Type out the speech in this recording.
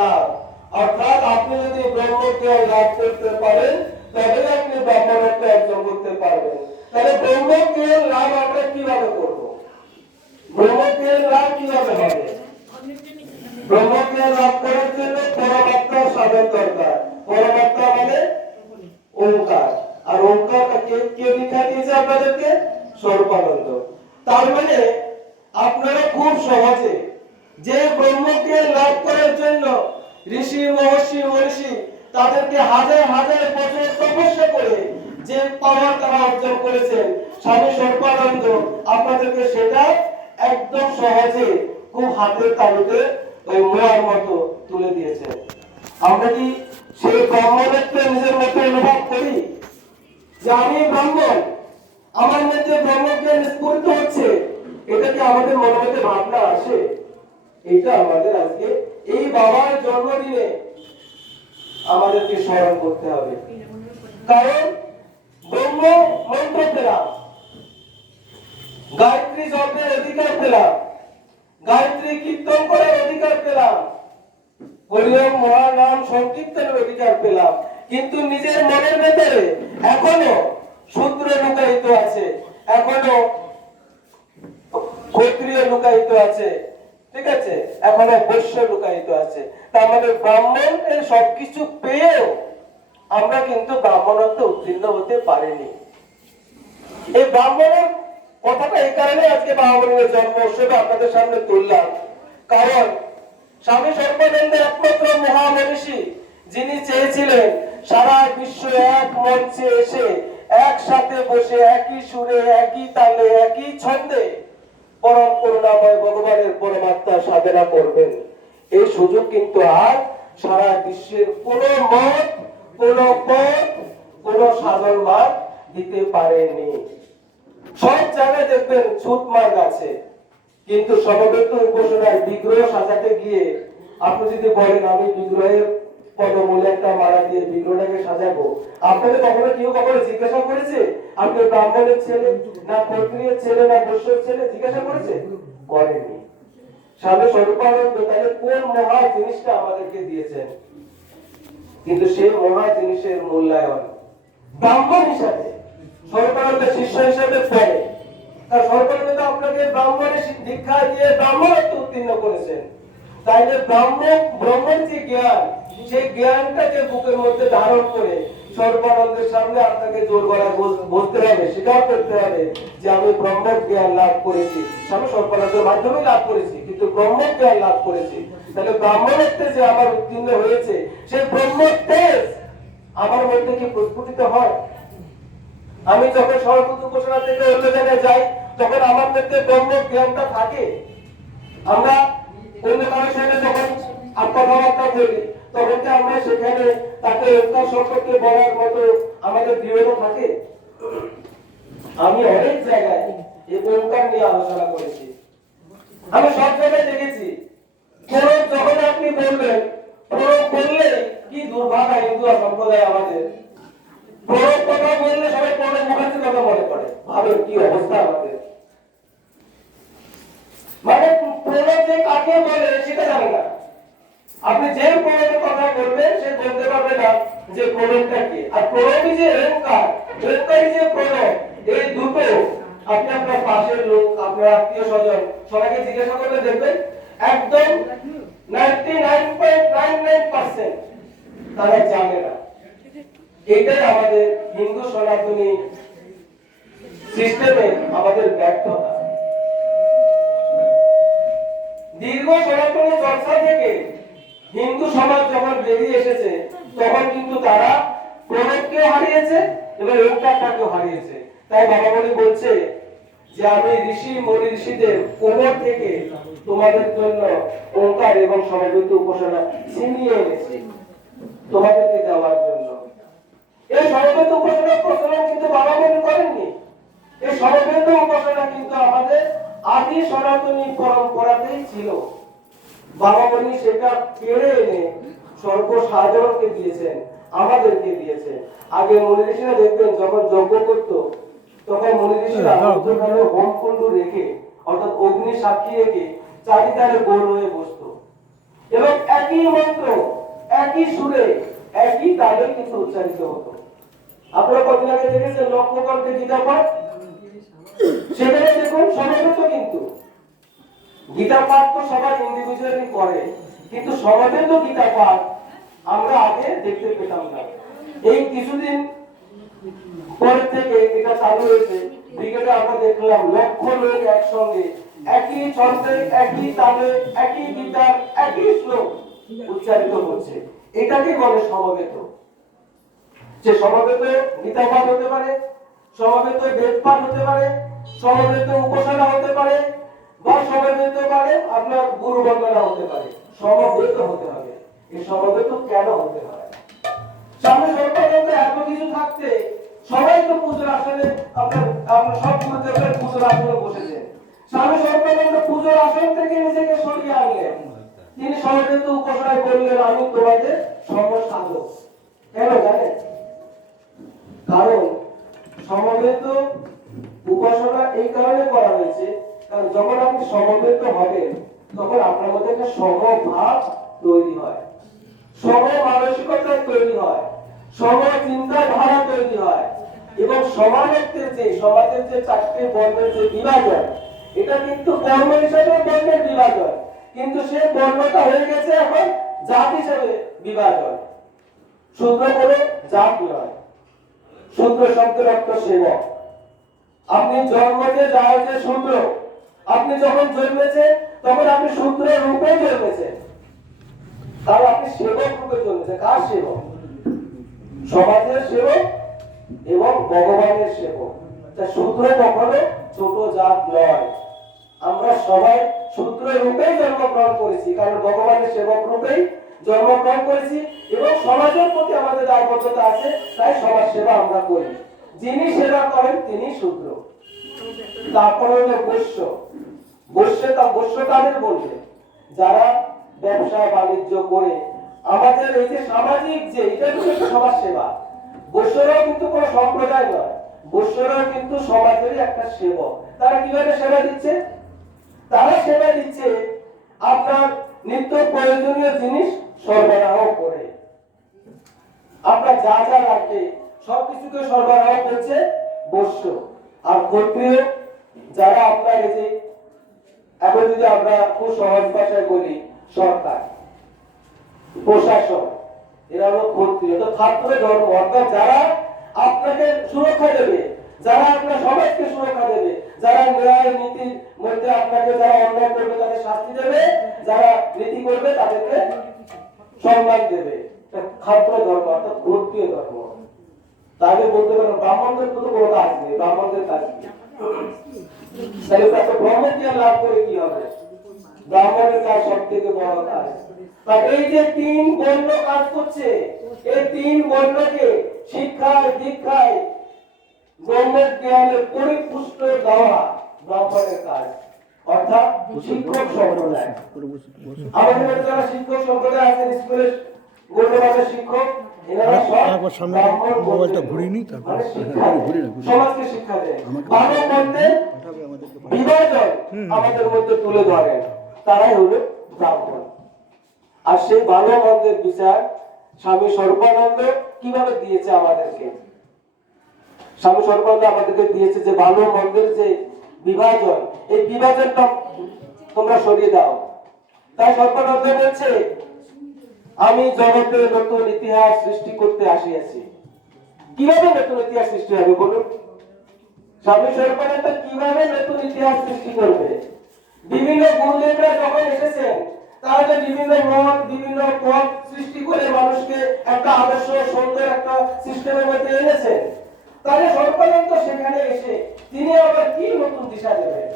লাভ, অর্থাৎ আপনি যদি ব্রহ্মজ্ঞান লাভ করতে পারেন তবে আপনি ব্রহ্মত্ব অর্জন করতে পারবেন। তাহলে ব্রহ্মজ্ঞান লাভ আমরা কিভাবে করব? ব্রহ্মজ্ঞান লাভ কিভাবে হবে? ব্রহ্মজ্ঞান লাভ করার জন্য পরমাত্মার সাধন দরকার। পরমাত্মা মানে ওঙ্কার। আর ওঙ্কারটা কে লিখা দিয়েছে আপনাদেরকে? স্বরূপানন্দ। তার মানে আপনারা খুব সহজে যে ব্রহ্মজ্ঞান লাভ করার জন্য ঋষি মহর্ষি তাদেরকে হাজার হাজার বছর তপস্যা করে যে পাওয়ার তারা অর্জন করেছেন, স্বামী স্বরূপানন্দ আপনাদেরকে সেটা একদম সহজে খুব হাতের তালুতে ওই মোয়ার মতো তুলে দিয়েছেন। আমরা কি সেই ব্রাহ্মণত্ব নিজের মধ্যে অনুভব করি যে আমি ব্রাহ্মণ, আমার মধ্যে ব্রহ্মজ্ঞান স্ফুরিত হচ্ছে? এটা কি আমাদের মনের মধ্যে ভাবনা আসে? এটা আমাদের আজকে এই বাবার জন্মদিনে আমাদেরকে স্মরণ করতে হবে। কারণ ব্রহ্ম মন্ত্র পেলাম, গায়ত্রী জপের অধিকার পেলাম, গায়ত্রী কীর্তন করার অধিকার পেলাম, হরিওম মহানাম সংকীর্তনের অধিকার পেলাম, কিন্তু নিজের মনের ভেতরে এখনো শূদ্র লুকায়িত আছে, এখনো ক্ষত্রিয় লুকায়িত আছে, ঠিক আছে, এখনো বৈশ্য লুকায়িত আছে। তার মানে ব্রাহ্মণের সবকিছু পেয়েও আমরা কিন্তু ব্রাহ্মণত্বে উত্তীর্ণ হতে পারিনি। এই ব্রাহ্মণের কথাটা এই কারণে আজকে বাবামণির জন্ম উৎসবে আপনাদের সামনে তুললাম, কারণ স্বামী সর্বানন্দের একমাত্র মহামনীষী যিনি চেয়েছিলেন সারা বিশ্ব এক মঞ্চে এসে একসাথে বসে একই সুরে একই তালে একই ছন্দে পরম করুণাময় ভগবানের পরমাত্মার সাধনা করবেন, এই সুযোগ কিন্তু আর সারা বিশ্বের কোন মত, কোন পথ, কোন সাধন মার্গ দিতে পারেনি। সব জায়গায় দেখবেন ছুত মার্গ আছে, কিন্তু সমবেত উপাসনায় বিগ্রহ সাজাতে গিয়ে আপনি যদি বলেন আমি বিগ্রহের পদমূলে একটা মালা দিয়ে বিগ্রহটাকে সাজাবো, আপনাদের কখনো কেউ কখনো জিজ্ঞাসা করেছে আপনি ব্রাহ্মণের ছেলে না ক্ষত্রিয়ের ছেলে না বৈশ্যের ছেলে? জিজ্ঞাসা করেছে? করেনি। স্বামী স্বরূপানন্দ তাহলে কোন মহা জিনিসটা আমাদেরকে দিয়েছেন, কিন্তু সেই মহা জিনিসের মূল্যায়ন ব্রাহ্মণ হিসাবে স্বরূপানন্দ শিষ্য হিসাবে পড়ে। তার স্বরূপানন্দ আপনাকে ব্রাহ্মণের দীক্ষা দিয়ে ব্রাহ্মণত্ব উত্তীর্ণ করেছেন। তাইলে ব্রহ্মের যে জ্ঞান, সেই জ্ঞানটাকে বুকের মধ্যে ধারণ করে স্বরূপানন্দের সামনে আপনাকে জোর গলায় বলতে হবে, স্বীকার করতে হবে যে আমি ব্রহ্ম জ্ঞান লাভ করেছি, আমি স্বরূপানন্দের মাধ্যমে লাভ করেছি, কিন্তু ব্রহ্ম জ্ঞান লাভ করেছি। তাহলে ব্রাহ্মণত্বে যে আমার উত্তীর্ণ হয়েছে, সেই ব্রহ্ম তেজ আমার মধ্যে কি প্রস্ফুটিত হয়? আমি যখন সর্বভূত উপাসনা থেকে অন্য জায়গায় যাই তখন আমার মধ্যে ব্রহ্ম জ্ঞানটা থাকে। আমরা অন্য কারোর সাথে যখন কথাবার্তা বলি তখন কি আমরা সেখানে তাকে ওঙ্কার সম্পর্কে বলার মতো আমাদের দৃঢ়তা থাকে? আমি অনেক জায়গায় এই ওঙ্কার নিয়ে আলোচনা করেছি, আমি সব জায়গায় দেখেছি প্রণব যখন আপনি বলবেন, প্রণব বললে কি দুর্ভাগা হিন্দু সম্প্রদায় আমাদের, প্রণব কথা বললে সবাই প্রণব মুখার্জির কথা মনে পড়ে। ভাবেন কি অবস্থা আমাদের, মানে প্রণব যে কাকে বলে সেটা জানে না। আপনি যে প্রণবের কথা বলবেন সে বলতে পারবে না যে প্রণবটা কি। আর প্রণবই যে ওঙ্কার, ওঙ্কারই যে প্রণব, এই দুটো আপনি আপনার পাশের লোক, আপনার আত্মীয় স্বজন সবাইকে জিজ্ঞাসা করলে দেখবেন একদম 99.99% তারা জানে না। এটাই আমাদের হিন্দু সনাতনী সিস্টেমে আমাদের ব্যর্থতা। দীর্ঘ সনাতনী চর্চা থেকে হিন্দু সমাজ যখন বেরিয়ে এসেছে তখন কিন্তু তারা প্রণবকেও হারিয়েছে এবং ওঙ্কারটাকেও হারিয়েছে। তাই বাবামণি বলছে যে আমি ঋষি মনি ঋষিদের কোমর থেকে তোমাদের জন্য ওঙ্কার এবং সমবেত উপাসনা ছিনিয়ে এনেছি তোমাদেরকে দেওয়ার জন্য। এই সমবেত উপাসনা প্রচলন কিন্তু বাবামণি করেননি। এই সমবেত উপাসনা কিন্তু আমাদের আদি সনাতনী পরম্পরাতেই ছিল। বাবামণি সেটা কেড়ে এনে সর্বসাধারণকে দিয়েছেন, আমাদেরকে দিয়েছেন। আগে মুনি ঋষিরা দেখবেন যখন যজ্ঞ করত তখন মুনি ঋষিরা মধ্যখানে হোমকুণ্ড রেখে অর্থাৎ অগ্নি সাক্ষী রেখে চারিধারে গোল হয়ে বসতো। এবং একই মন্ত্র একই সুরে একই তালে কিন্তু উচ্চারিত হতো। আপনারা কদিন আগে দেখেছেন লক্ষ্যকণ্ঠে গীতা পাঠ, সেখানে দেখুন সমবেত কিন্তু গীতা পাঠ তো সবাই ইন্ডিভিজুয়ালি করে, কিন্তু সমবেত গীতা পাঠ আমরা আগে দেখতে পেতাম না। এই কিছুদিন পর থেকে এটা চালু হয়েছে, ব্রিগেডে আমরা দেখলাম লক্ষ লোক একসঙ্গে একই ছন্দে একই তালে একই গীতার একই শ্লোক উচ্চারিত হচ্ছে। এটাকে বলে সমবেত। যে সমবেত গীতা পাঠ হতে পারে, সমবেত বেদ পাঠ হতে পারে, সমবেত উপাসনা হতে পারে, বা সমবেত পারে আপনার গুরু বন্দনা হতে পারে, সমবেত হতে হবে। এই সমবেত কেন হতে হয়? সামনে সরকার এত কিছু থাকতে সবাই তো পুজোর আসলে আপনার সব গুরুদেবের পুজোর আসলে বসেছেন। সামনে সরকার পুজোর আসন থেকে নিজেকে সরিয়ে আনলেন, তিনি সমবেত উপাসনায় বললেন আমি তোমাদের সর্বসাধক। কেন জানেন? কারণ সমবেত উপাসনা এই কারণে করা হয়েছে, কারণ যখন আপনি সমবেত হবেন তখন আপনার মধ্যে একটা সমভাব তৈরি হয়, সম মানসিকতা তৈরি হয়, সম চিন্তাধারা তৈরি হয়, এবং সমাজের যে চারটি বর্ণের যে বিভাজন, এটা কিন্তু কর্ম হিসাবে বর্ণের বিভাজন, কিন্তু সে বর্ণটা হয়ে গেছে এখন জাত হিসাবে বিভাজন। শূদ্র কোনো জাত নয়, শূদ্র শব্দের অর্থ সেবক। আপনি জন্মতে যাও যে শূদ্র, আপনি যখন জন্মেছেন তখন আপনি শূদ্র রূপে জন্মেছেন, তাহলে আপনি সেবক রূপে জন্মেছেন। কার সেবক? সমাজের সেবক এবং ভগবানের সেবক। তা শূদ্র কখনো ছোট জাত নয়। আমরা সবাই শূদ্র রূপেই জন্মগ্রহণ করেছি, কারণ ভগবানের সেবক রূপেই জন্মগ্রহণ করেছি এবং সমাজের প্রতি আমাদের দায়বদ্ধতা আছে, তাই সমাজ সেবা আমরা করি। যিনি সেবা করেন তিনি শূদ্র। তারপরে হলো বৈশ্য। বৈশ্য কাদের বলবে? যারা ব্যবসা বাণিজ্য করে আমাদের এই যে সামাজিক যে এটা কিন্তু সমাজ সেবা। বৈশ্যরাও কিন্তু কোনো সম্প্রদায় নয়, বৈশ্যরাও কিন্তু সমাজেরই একটা সেবক। তারা কিভাবে সেবা দিচ্ছে? তারা সেবা দিচ্ছে আপনার নিত্য প্রয়োজনীয় জিনিস সরবরাহ করে, আপনার যা যা লাগবে সবকিছুকে সরবরাহ করছে বৈশ্য। আর ক্ষত্রিয় যারা আপনার এই যে এখন যদি আমরা খুব সহজ ভাষায় বলি সরকার, প্রশাসন, এরা হলো ক্ষত্রিয়। তো ছাত্র ধর্ম অর্থাৎ যারা আপনাকে সুরক্ষা দেবে, যারা আপনার সমাজকে সুরক্ষা দেবে, যারা ন্যায় নীতির মধ্যে আপনাকে যারা অন্যায় করবে তাদের শাস্তি দেবে, যারা নীতি করবে তাদেরকে সম্মান দেবে, ছাত্র ধর্ম অর্থাৎ ক্ষত্রিয় ধর্ম। তাহলে বলতে পারেন ব্রাহ্মণদের তো কোনো কাজ নেই, ব্রাহ্মণদের কাজ নেই, তাহলে তাকে ব্রহ্ম জ্ঞান লাভ করে কি হবে? ব্রাহ্মণের কাজ সব থেকে বড় কাজ। এই যে তিন বর্ণ কাজ করছে, এই তিন বর্ণকে শিক্ষায় দীক্ষায় ব্রহ্মের জ্ঞানে পরিপুষ্ট দেওয়া ব্রাহ্মণের কাজ, অর্থাৎ শিক্ষক সম্প্রদায়। আমাদের যারা শিক্ষক সম্প্রদায় আছেন স্কুলের গণ্যমান্য শিক্ষক, এনারা সব ব্রাহ্মণ মোবাইলটা ঘুরিয়ে নি, তারপরে সমাজকে শিক্ষা দেয়, ভালো মন্দের বিভাজন আমাদের মধ্যে তুলে ধরেন, তারাই হলো ব্রাহ্মণ। আর সেই ভালো মন্দের বিচার স্বামী সর্বানন্দ কিভাবে দিয়েছে আমাদেরকে? স্বামী সর্বানন্দ আমাদেরকে দিয়েছে যে ভালো মন্দের যে বিভাজন, এই বিভাজনটা তোমরা সরিয়ে দাও। তাই সর্বানন্দ বলছে আমি জগতে নতুন ইতিহাস সৃষ্টি করতে আসিয়াছি। কিভাবে নতুন ইতিহাস সৃষ্টি হবে বলুন? স্বামী সর্বানন্দ কিভাবে নতুন ইতিহাস সৃষ্টি করবে? বিভিন্ন গুরুদেবরা যখন এসেছেন তারা বিভিন্ন মত বিভিন্ন পথ সৃষ্টি করে মানুষকে একটা আদর্শ সুন্দর একটা সিস্টেমের মধ্যে এনেছেন। তাহলে সর্বানন্দ সেখানে এসে তিনি আবার কি নতুন দিশা দেবেন?